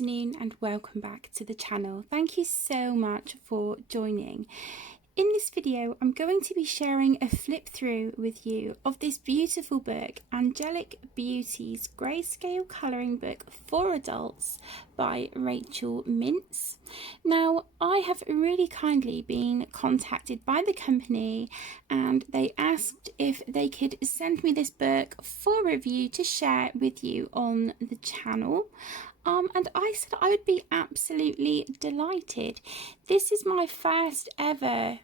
afternoon and welcome back to the channel. Thank you so much for joining. In this video, I'm going to be sharing a flip through with you of this beautiful book, Angelic Beauties Grayscale Colouring Book for Adults by Rachel Mintz. Now, I have really kindly been contacted by the company and they asked if they could send me this book for review to share with you on the channel. And I said I would be absolutely delighted. This is my first ever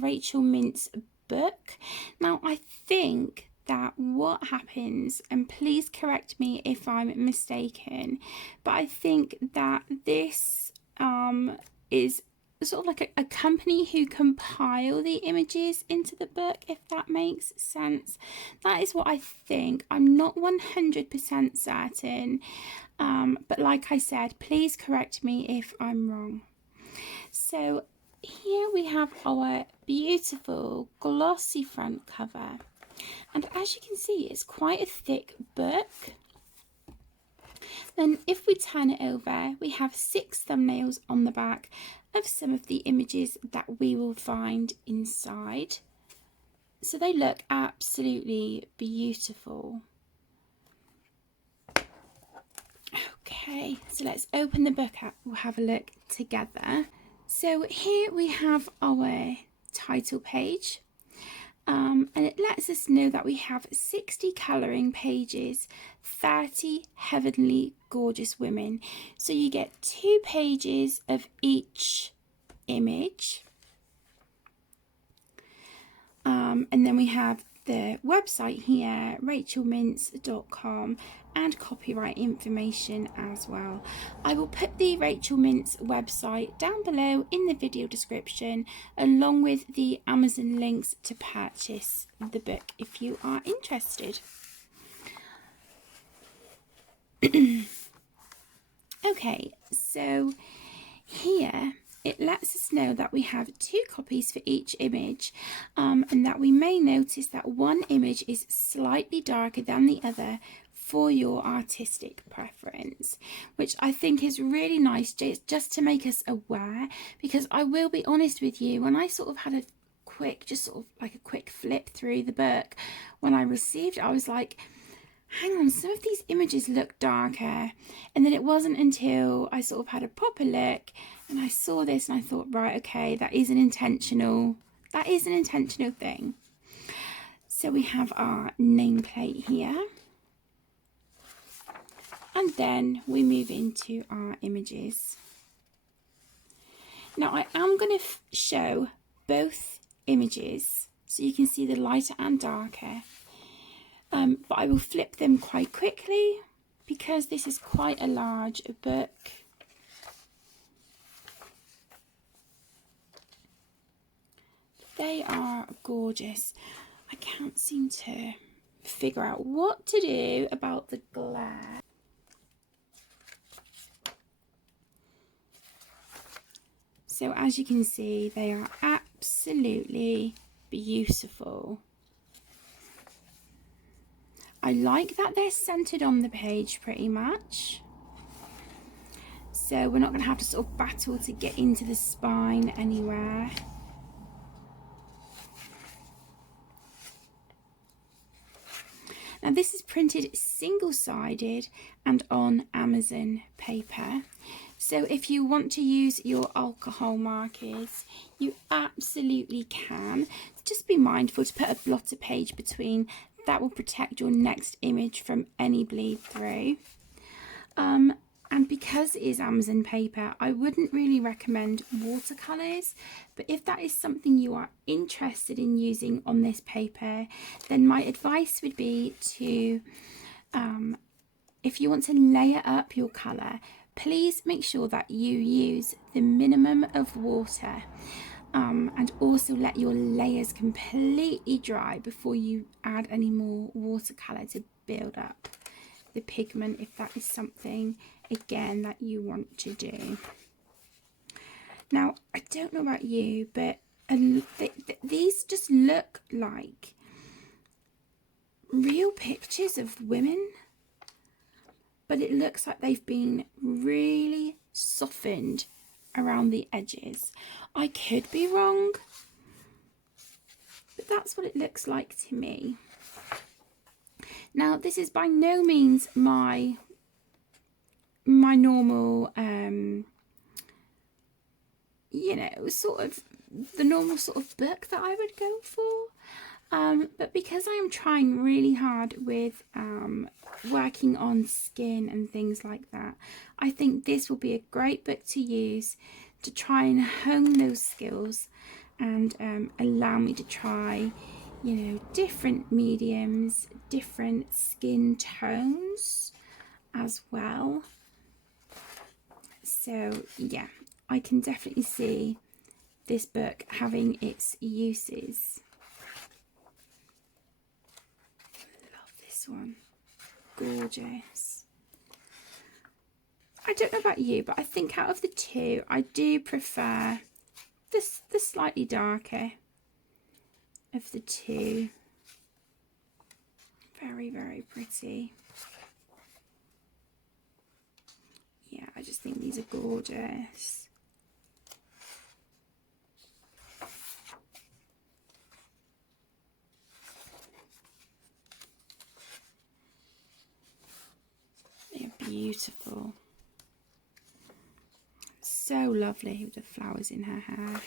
Rachel Mintz book. Now, I think that what happens, and please correct me if I'm mistaken, but I think that this is sort of like a company who compile the images into the book, if that makes sense. That is what I think. I'm not 100% certain, but like I said, please correct me if I'm wrong. So here we have our beautiful glossy front cover, and as you can see, it's quite a thick book. Then if we turn it over, we have 6 thumbnails on the back of some of the images that we will find inside. So they look absolutely beautiful. Okay, so let's open the book up. We'll have a look together. So here we have our title page, and it lets us know that we have 60 colouring pages, 30 heavenly gorgeous women. So you get 2 pages of each image, and then we have the website here, rachelmintz.com, and copyright information as well. I will put the Rachel Mintz website down below in the video description, along with the Amazon links to purchase the book if you are interested. Okay, so here it lets us know that we have 2 copies for each image, and that we may notice that one image is slightly darker than the other for your artistic preference, which I think is really nice just to make us aware, because I will be honest with you, when I sort of had a quick flip through the book when I received it, I was like, hang on, some of these images look darker. And then it wasn't until I sort of had a proper look and I saw this and I thought, right, okay, that is an intentional thing. So we have our nameplate here, and then we move into our images. Now I am going to show both images so you can see the lighter and darker. But I will flip them quite quickly because this is quite a large book. They are gorgeous. I can't seem to figure out what to do about the glare. So as you can see, they are absolutely beautiful. I like that they're centered on the page pretty much, so we're not going to have to sort of battle to get into the spine anywhere. Now this is printed single-sided and on Amazon paper, so if you want to use your alcohol markers, you absolutely can. Just be mindful to put a blotter page between. That will protect your next image from any bleed through. And because it is Amazon paper, I wouldn't really recommend watercolours, but if that is something you are interested in using on this paper, then my advice would be to, if you want to layer up your colour, please make sure that you use the minimum of water. And also let your layers completely dry before you add any more watercolour to build up the pigment, if that is something, again, that you want to do. Now, I don't know about you, but these just look like real pictures of women. but it looks like they've been really softened around the edges. I could be wrong, but that's what it looks like to me. Now, this is by no means my normal, you know, sort of the normal sort of book that I would go for. But because I am trying really hard with working on skin and things like that, I think this will be a great book to use to try and hone those skills and allow me to try, you know, different mediums, different skin tones as well. So yeah, I can definitely see this book having its uses. Love this one. Gorgeous. I don't know about you, but I think out of the two, I do prefer the slightly darker of the two. Very, very pretty. Yeah, I just think these are gorgeous. They're beautiful. So lovely with the flowers in her hair.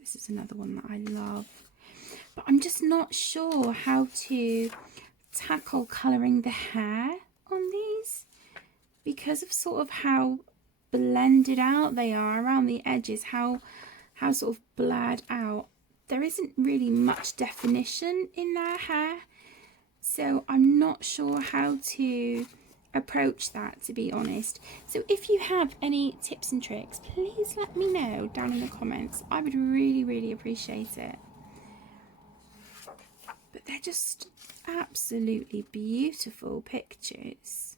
This is another one that I love. But I'm just not sure how to tackle colouring the hair on these because of sort of how blended out they are around the edges, how sort of blurred out. There isn't really much definition in their hair, so I'm not sure how to approach that, to be honest. So if you have any tips and tricks, please let me know down in the comments. I would really, really appreciate it. But they're just absolutely beautiful pictures.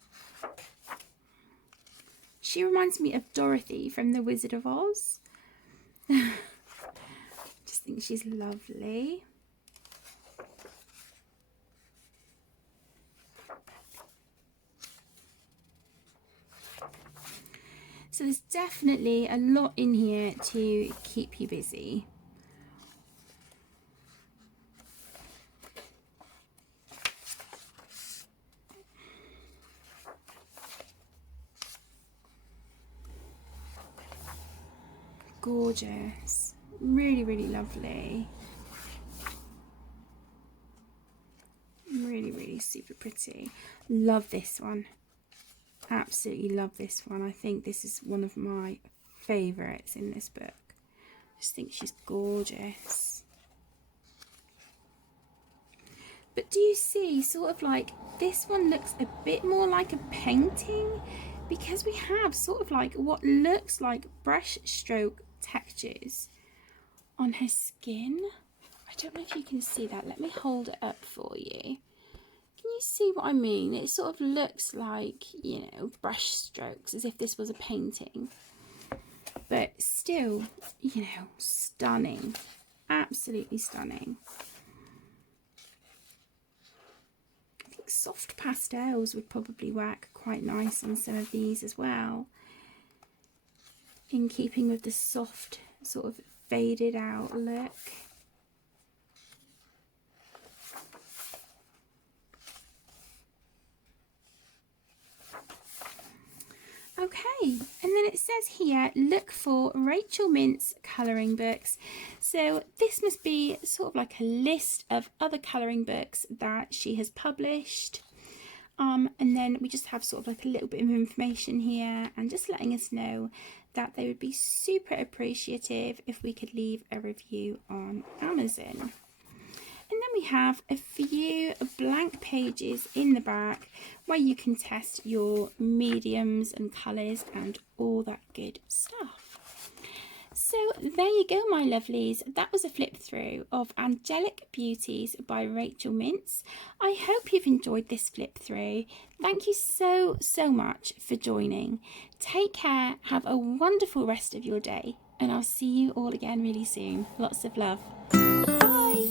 She reminds me of Dorothy from The Wizard of Oz. Just think she's lovely. So there's definitely a lot in here to keep you busy. Gorgeous. Really, really lovely. Really, really super pretty. Love this one. Absolutely love this one. I think this is one of my favourites in this book. Just think she's gorgeous. But do you see, sort of like, this one looks a bit more like a painting because we have sort of like what looks like brush stroke textures on her skin. I don't know if you can see that. Let me hold it up for you. Can you see what I mean? It sort of looks like, you know, brush strokes, as if this was a painting. But still, you know, stunning. Absolutely stunning. I think soft pastels would probably work quite nice on some of these as well. In keeping with the soft, sort of faded out look. Okay, and then it says here, look for Rachel Mintz colouring books. So this must be sort of like a list of other colouring books that she has published. And then we just have sort of like a little bit of information here and just letting us know that they would be super appreciative if we could leave a review on Amazon. And then we have a few blank pages in the back where you can test your mediums and colours and all that good stuff. So there you go, my lovelies. That was a flip through of Angelic Beauties by Rachel Mintz. I hope you've enjoyed this flip through. Thank you so much for joining. Take care, have a wonderful rest of your day, and I'll see you all again really soon. Lots of love. Bye.